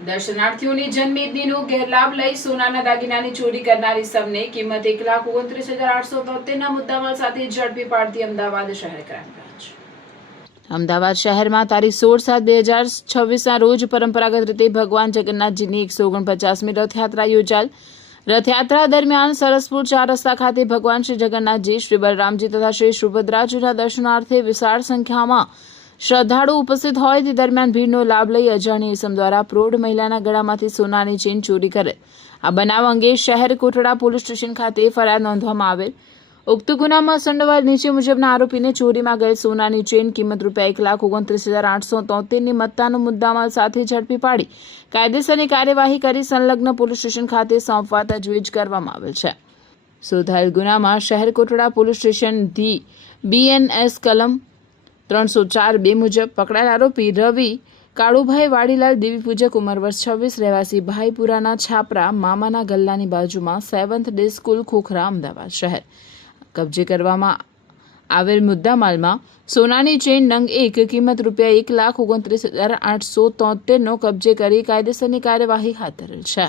દર્શનાર્થીઓની જન્મદિનનો ગેરલાભ લઈ સોનાના દાગીનાની ચોરી કરનારી સમને કિંમત 1,29,873ના મુદ્દામાલ સાથે ઝડપી પાડતી અમદાવાદ શહેર ક્રાઇમ બ્રાન્ચ। અમદાવાદ શહેરમાં તારીખ 16/7/2026ના રોજ પરંપરાગત રીતે ભગવાન જગન્નાથજીની 149મી રથયાત્રા યોજાયેલ। રથયાત્રા દરમિયાન સરસપુર 4 રસ્તા ખાતે ભગવાન શ્રી જગન્નાથજી, શ્રી બલરામજી તથા શ્રી સુભદ્રાજીના દર્શનાર્થે વિશાળ સંખ્યામાં શ્રદ્ધાળુ ઉપસ્થિત હોય તે દરમિયાન ભીડનો લાભ લઈ અજાણી ઇસમ દ્વારા પ્રૌઢ મહિલાના ગળામાંથી સોનાની ચેન ચોરી કરેલ। આ બનાવ અંગે શહેર કોટડા પોલીસ સ્ટેશન ખાતે ફરિયાદ નોંધવામાં આવેલ। ઉક્ત ગુનામાં સંડોવાયેલ નીચે મુજબના આરોપીને ચોરીમાં ગયેલ સોનાની ચેન કિંમત ₹1,29,873ની મત્તાનો મુદ્દામાલ સાથે ઝડપી પાડી કાયદેસરની કાર્યવાહી કરી સંલગ્ન પોલીસ સ્ટેશન ખાતે સોંપવા તજવીજ કરવામાં આવેલ છે। શોધાયેલ ગુનામાં શહેર Kotda police station the BNS કલમ 304(2) મુજબ પકડાયેલ આરોપી રવિ કાળુભાઈ વાડીલાલ દેવી પૂજક, ઉંમર વર્ષ 26, રહેવાસી ભાઈપુરાના છાપરા, મામાના ગલ્લાની બાજુમાં 7th day school, Khokhra, Ahmedabad શહેર। કબજે કરવામાં આવેલ મુદ્દામાલમાં સોનાની ચેન નંગ 1 કિંમત ₹1,29,873નો કબજે કરી કાયદેસરની કાર્યવાહી હાથ ધરેલ છે।